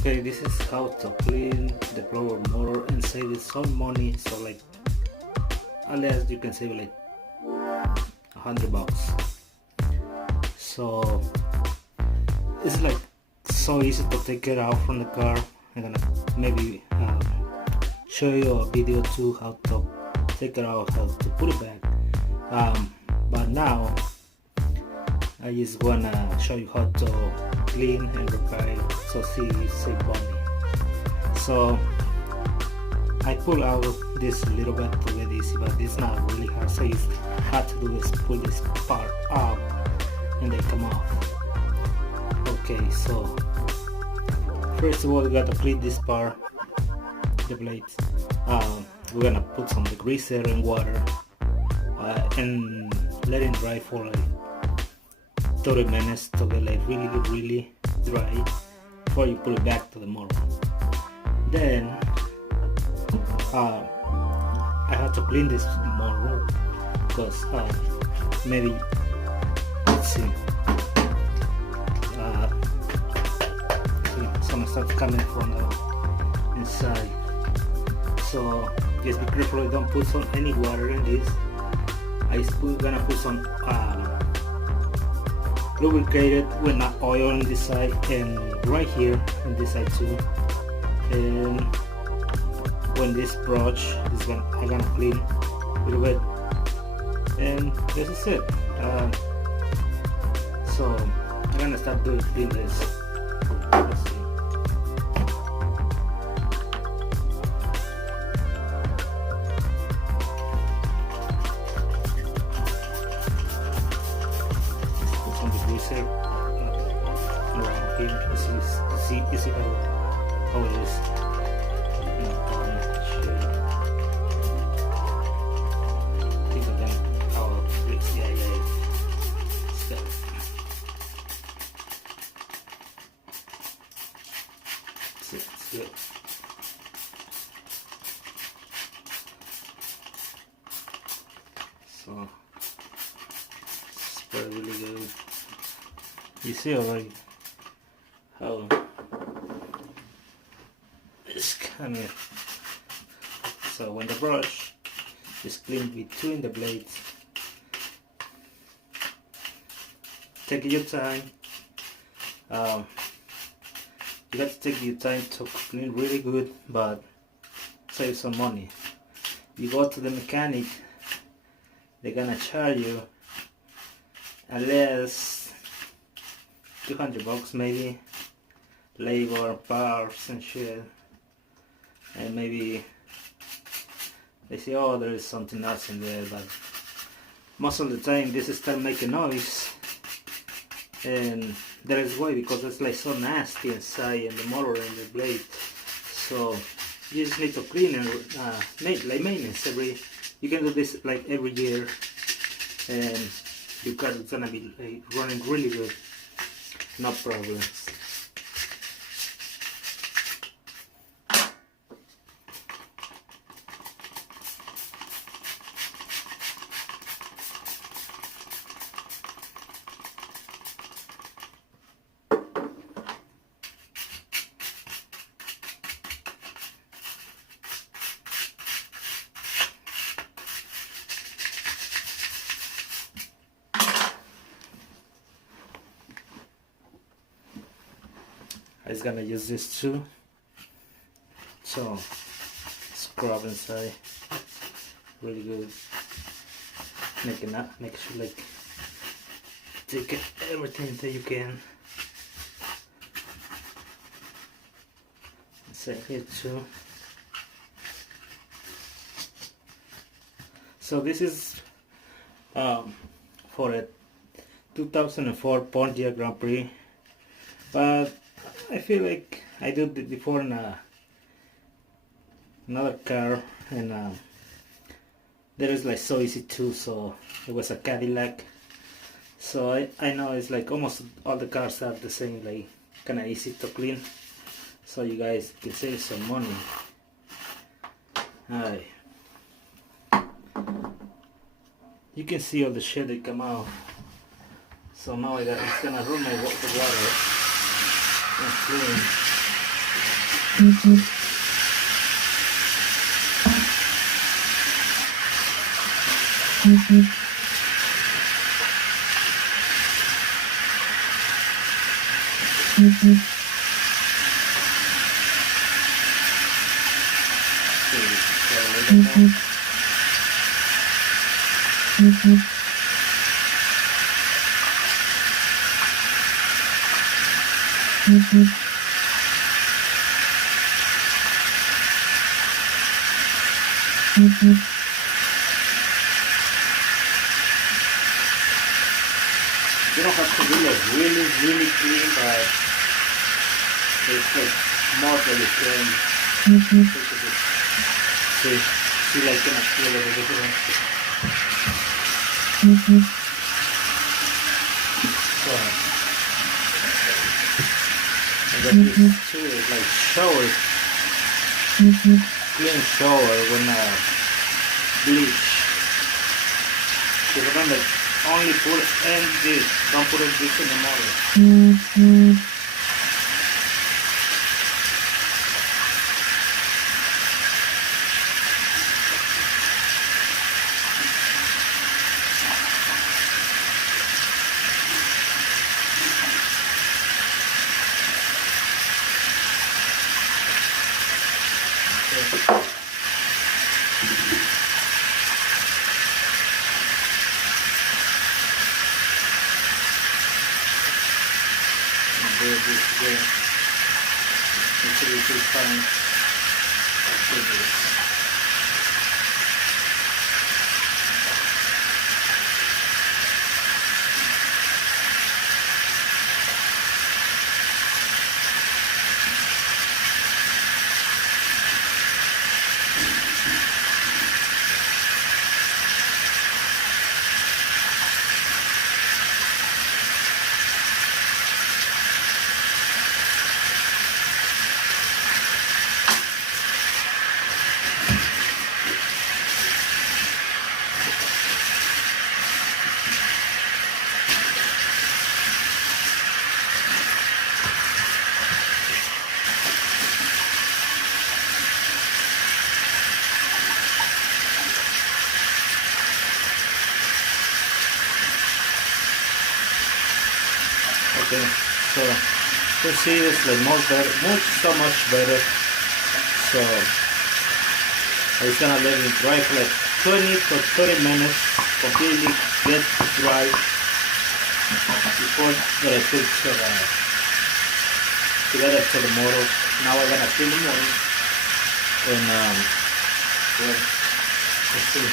Okay, this is how to clean the blower motor and save some money. So like, unless you can save like $100. So it's like so easy to take it out from the car. I'm gonna maybe show you a video too how to take it out, how to put it back. But now I just wanna show you how to clean and repair so save money. So I pull out this a little bit to get easy, but it's not really hard. So you have to do is pull this part up and they come off. Okay, so first of all we gotta clean this part, the blades. We're gonna put some degreaser and water and let it dry for like 30 minutes to get like really dry before you put it back to the motor. Then I have to clean this motor because maybe, let's see, some stuff coming from the inside. So just be careful, don't put any water in this. I'm gonna put some lubricated with oil on this side and right here on this side too. And when this brush is I'm gonna clean a little bit, and this is it. So I'm gonna start doing this. Let's see. Around here, you see how it is. I think again how it is. Yeah. Step. It's good. So it's really good. You see already how it's coming. So when the brush is clean between the blades, take your time. You got to take your time to clean really good, but save some money. You go to the mechanic, they're gonna charge you at least $200 maybe, labor, parts and shit, and maybe they say, oh, there is something else in there, but most of the time this start making noise, and that is why, because it's like so nasty inside and the motor and the blade. So you just need to clean and like maintenance you can do this like every year, and your car is gonna be like running really good. No problems. I was gonna use this too. So scrub inside really good. Make sure like take everything that you can. Inside here too. So this is for a 2004 Pontiac Grand Prix, but I feel like I did it before in another car, and that is like so easy too. So it was a Cadillac, so I know it's like almost all the cars are the same, like kind of easy to clean, so you guys can save some money. Alright, you can see all the shit that come out. So now it's gonna run the water and clean. You don't have to be like really clean, but it's like more than clean. See like in a feel of the difference. So I got this too, it's like shower, clean shower when bleach. So remember, only put in this, don't put this in the model. Do this again until you feel fine with this. Okay, so you see it's like so much better. So I'm just gonna let it dry for like 20 to 30 minutes, completely get dry before that I put together to the motor. Now I'm gonna fill the motor and well, let's see.